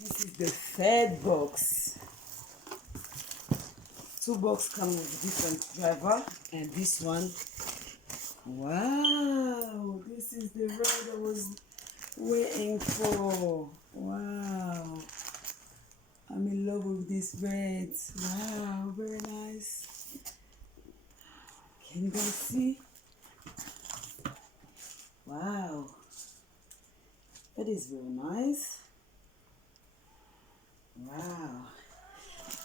This is the third box. 2 boxes come with different driver, and this one, wow, this is the red I was waiting for. Wow, I'm in love with this red. Wow, very nice. Can you guys see? Wow, that is very nice. Wow.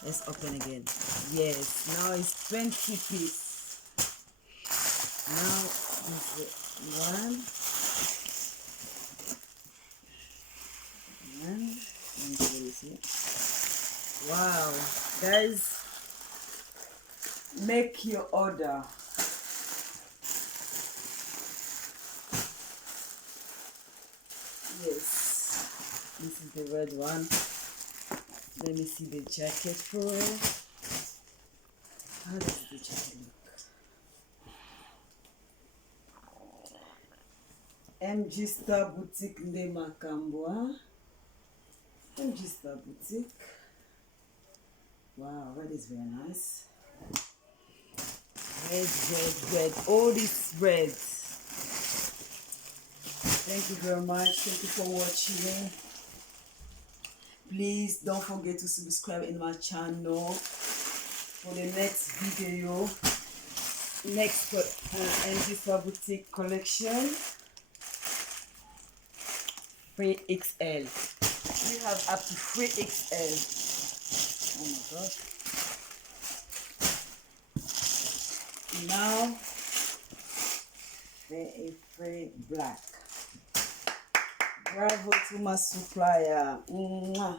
Let's open again. Yes, now it's 20 piece. Now is the one. And this here. Wow, guys, make your order. Yes, this is the red one. Let me see the jacket for it. How does the jacket look? Mgstars boutique de Makamboa. Mgstars boutique. Wow, that is very nice. Red, red, red. All this red. Thank you very much. Thank you for watching. Please don't forget to subscribe in my channel for the next video. Next Mgstars boutique collection. 3XL. We have up to 3XL. Oh my god. Now very black. Bravo to my supplier. Mwah.